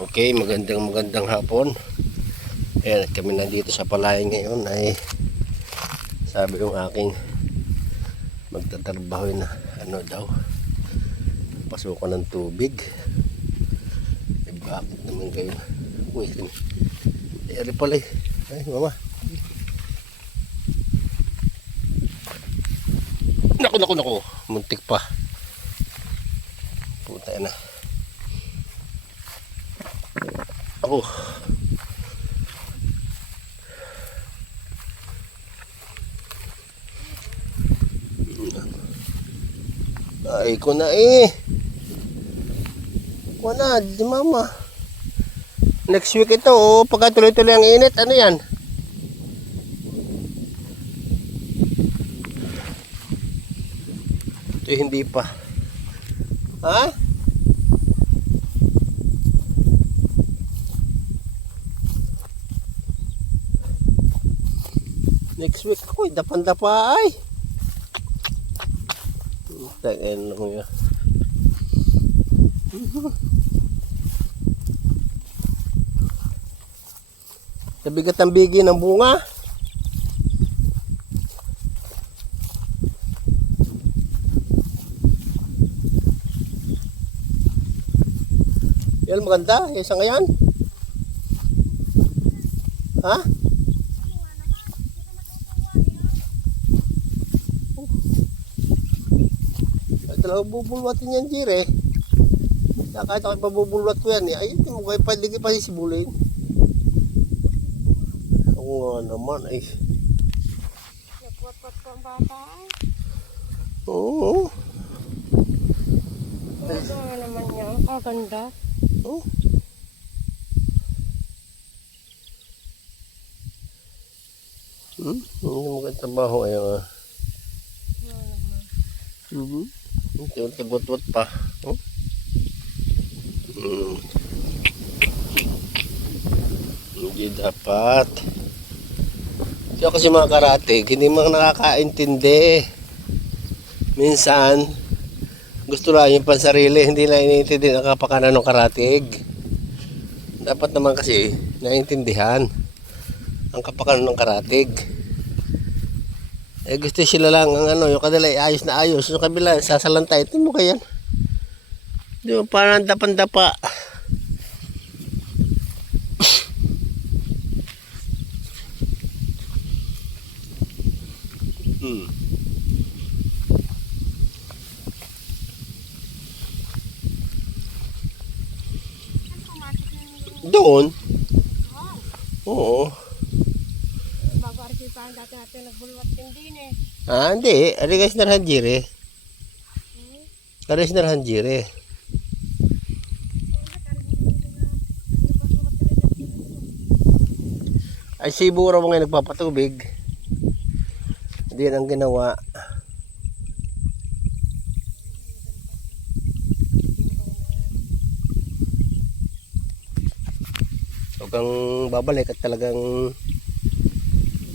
Okay, magandang hapon. Ayan, at kami nandito sa palayan ngayon ay sabi ng aking magtatrabaho na ano daw, pasukan ng tubig. Eh, bakit naman kayo? Uy, eri pala eh. Ay, mama. Naku. Muntik pa. Puta na. Ako. Ay ko na eh. Wala, di mama. Next week ito, oh, pagka tuloy-tuloy ang init, ano yan? Ito hindi pa. Ha? Next week ako, dapan-dapa ay. Takin mo yan. Nabigat ang bigi ng bunga. Yan maganda, isa ngayon. Ha? Talagang bubulwatin yan, Jire. Kahit ako pabubulwat ko yan, ay hindi mo kayo pwede pa sisibulin. Ako nga naman, ay. Nagwat-wat ko ang bata. Oo. Ito nga naman yan, kaganda. Oh. Hindi magandang trabaho ay nga. Tagwat-wat pa. Oh. Hindi dapat. Siya kasi mga karatig, hindi mga nakakaintindi. Minsan, gusto lang yung pansarili, hindi na iniintindi ang kapakanan ng karatig. Dapat naman kasi, naintindihan ang kapakanan ng karatig. Eh gusto sila lang ang ano, yung kadalay ayos na ayos, yung kabila sasalantay, ito mo kaya. Di ba parang dapan-dapa. Doon? Oo. Bago arkipahan dati natin nagbulwat din eh. Ah, hindi. Ari guys narhanjire. Aris narhanjire. Ay siguro mga nagpapatubig. Hindi yan ang ginawa. Huwag kang babalik at talagang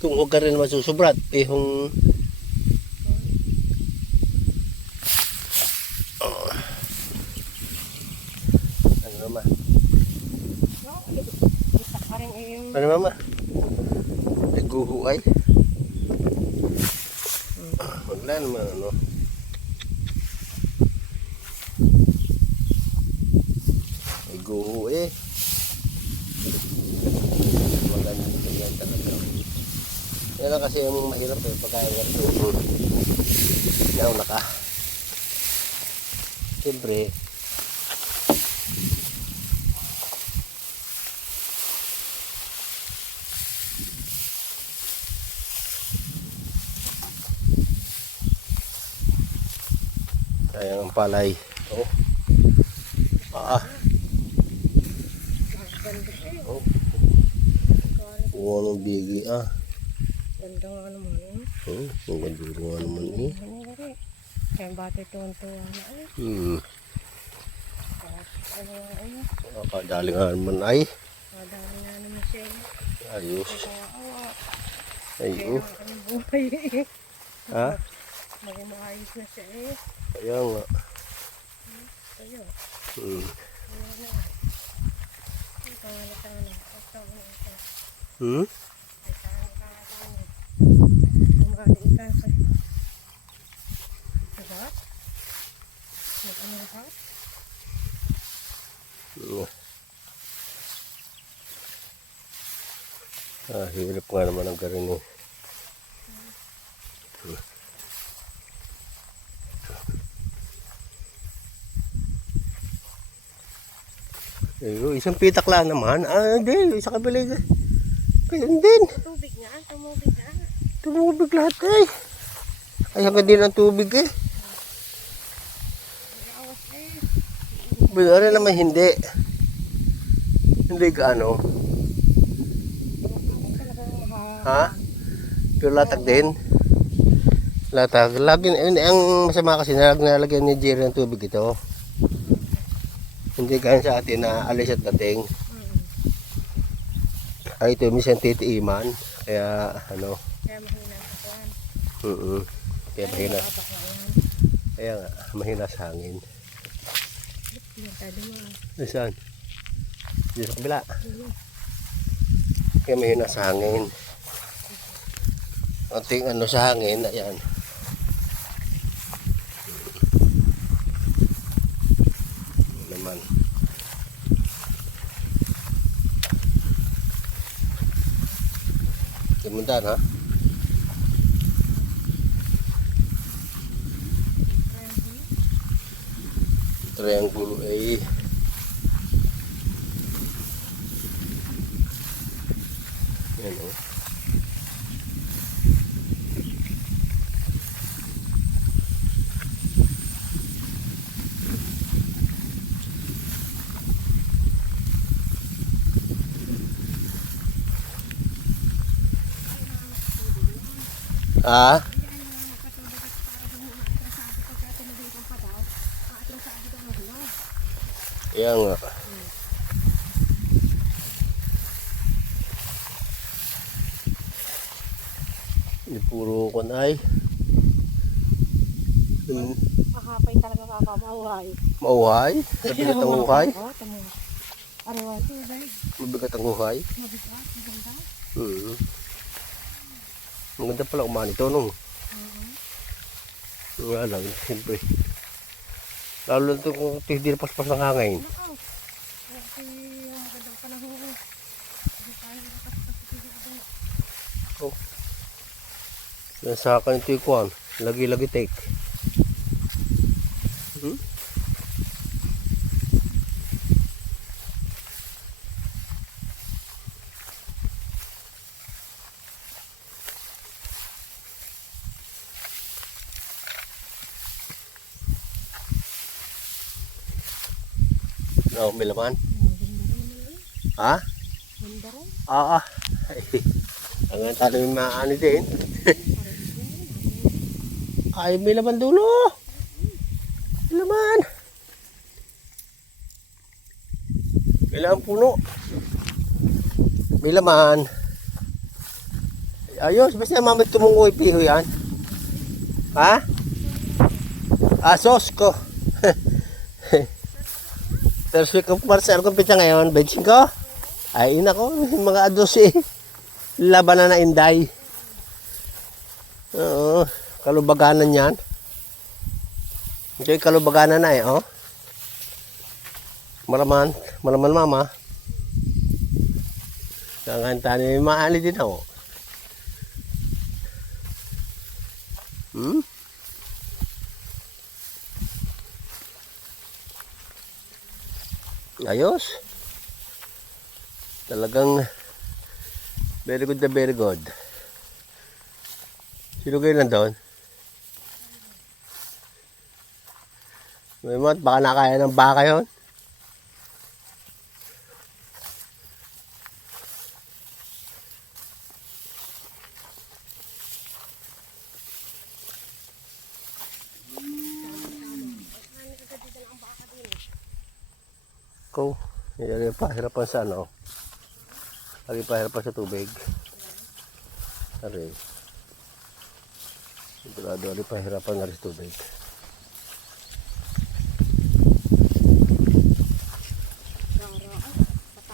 kung huwag ka rin masusubrat eh kung ano naman ano mama naguhuay wala naman ano naguhu eh yan lang kasi yung mahirap eh pagkaya ganito yan naka siyempre sayang ang palay oh oh ng bigi Ganda nga naman eh. oh ang ganda nga naman eh Kaya bata tuwan-tuwa na eh. Ano nga eh. Kadali nga naman ay Kadali nga naman siya eh. ayos Kaya ayos ang buhay eh. ha? Maging maayos na siya eh. Kaya nga Kaya. Hmm? Hirap nga naman ang garin eh. Isang pitak lang naman. Hindi. Isa kabila. Kaya din. Tubig nga, tumubig nga. Tumubig lahat eh. Ay, hanggang din ang tubig eh. Awas eh. Pero naman hindi. Hindi gaano. Ha? Pero latag din. Latag. Lagi, ang masama kasi nalagyan ni Jerry ng tubig ito. Hindi kaya sa atin na alis at dating. Ay, ito minsan titiiman. Kaya ano. Kaya mahina sa kuwan. Kaya mahina. Kaya nga, mahina sa hangin. Saan? Dito sa kabila. Kaya mahina sa hangin. Konting ano sa hangin, ayan. Naman. Timundan ha? Triangle A. Yan o. Ah? Yan nga. Hindi puro kon ay. Mahapay talaga mauhay. Mauhay? Mabigat ang uhay? Oo, tamo. Araw tubig. Mabigat ang uhay? Mabigat, maganda. Maganda pala kumain ito nung. Nga lang, siyempre. Lalo na ito kung hindi na paspas ng hangin. Kasi yung magandang panahon. Oh. Yan sa akin ito yung kuwan. Lagi-lagi take. Oh, may laman? Ha? Ganda rin. Ang tanong yung maano din. Ay, may laman dulo. May laman. May laman puno. May laman. Ayos, basta mamit tumungoy piho yan. Ha? Sos ko. First week of March, ano kong pitsa ngayon? 25? Ay, ina ko, mga ados eh. Labanan na inday. Oo, kalubaganan yan. Ito yung kalubaganan na eh, oh. Malaman mama. Kakanta niyo yung maali din ako. Ayos. Talagang very good na very good. Sino kayo nandun? May mat, baka nakaya ng baka yun. Ko, hindi pahirapan sa ano. Lagi pahirapan sa tubig. Ari. Sigurado ali pahirapan nga sa tubig.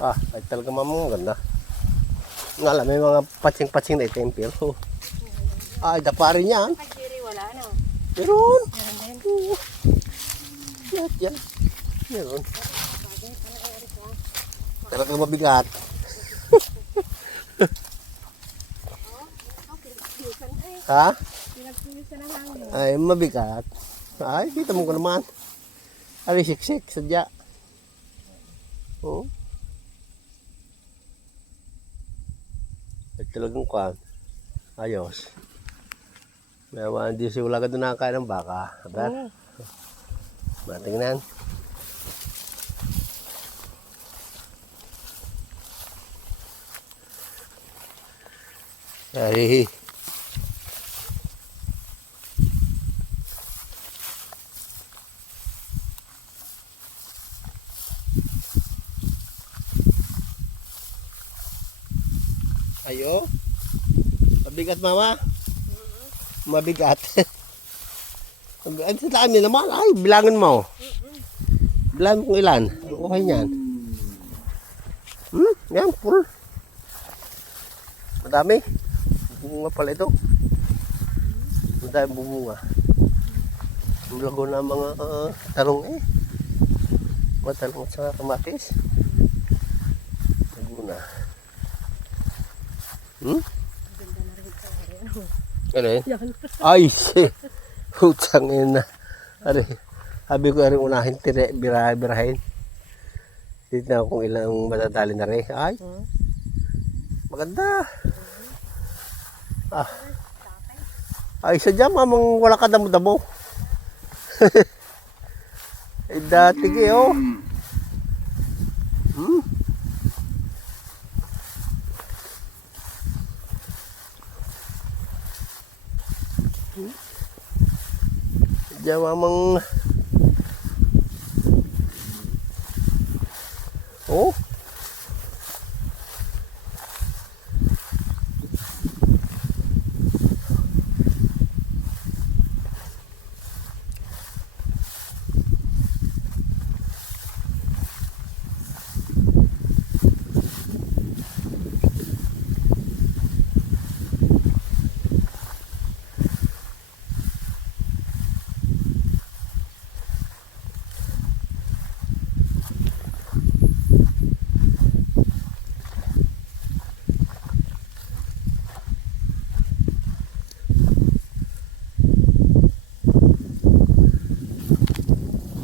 Ay talaga mamang ganda. Nga lang, may mga patsing-patsing na itim pero ay dapa rin yan. Kajiri wala no. Meron. Meron din. Oo. Lahat yan. Meron. Talagang mabigat. Ha? Pinagpulisan ng hangin. Ay, mabigat. Ay, kita mo ko naman. Ay, siksik, sadya. Oo. Ay, talagang kwan. Ayos. May mga hindi siya wala ka doon nakakain ng baka. Abar. Matingnan. Ay. Ayo. Mabigat mama. Mabigat. Ang sa dami naman. Ay, bilangan mo. Bilangan kung ilan. Okay niyan. Yan, full. Madami. Bunga pala ito. Madami bumunga. Ang lago na mga talong eh. Mga talong at saka kamatis. Lago na. Ano eh? Ay, hutang ina. Ari, sabi ko rin unahin tire, birahin. Tignan ko kung ilang matatali na rin. Ay, maganda. Ay, sadya mamang wala ka damo-damo. Ay, dati kayo. Sadya mamang... Oh.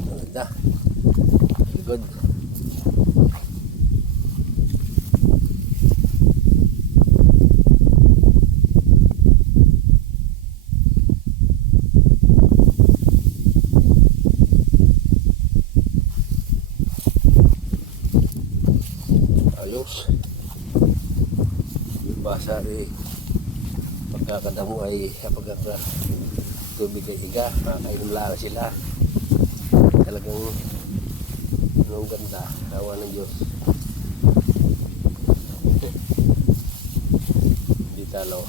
Maganda. Good. Ayos. Yung basa ay pagkakadamo ay pagkakatubig ay higa, makakainom lang sila. Talagang anong ganda, awa ng Diyos. Hindi talo.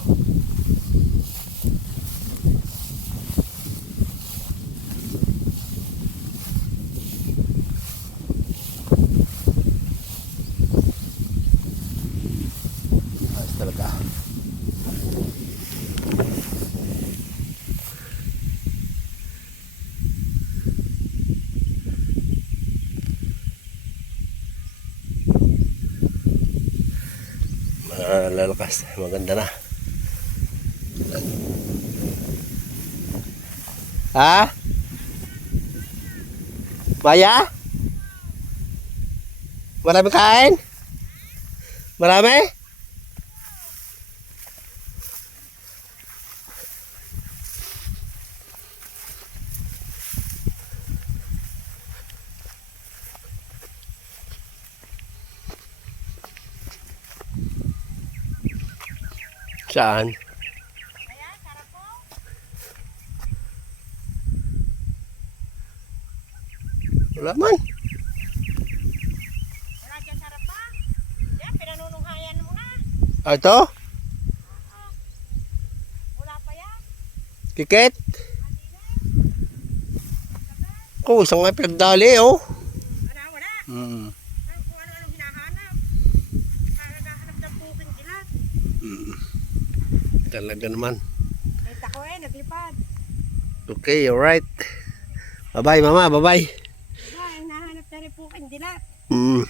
Ayos talaga. Lalakas, maganda na. Ha? Maya? Marami kain? Marami? Saan? Wala man. Wala dyan sarap pa. Yan, pinanununghayan mo na. Ito? Wala pa yan. Kikit? Kung isang nga pinagdali, oh. Wala. Mm. Kung ano-ano hinahanap. Talaga naman. Kita ko naglipad. Okay, alright. Bye-bye, mama. Bye-bye. Ba, nahanap na rin po kandilat. Mm.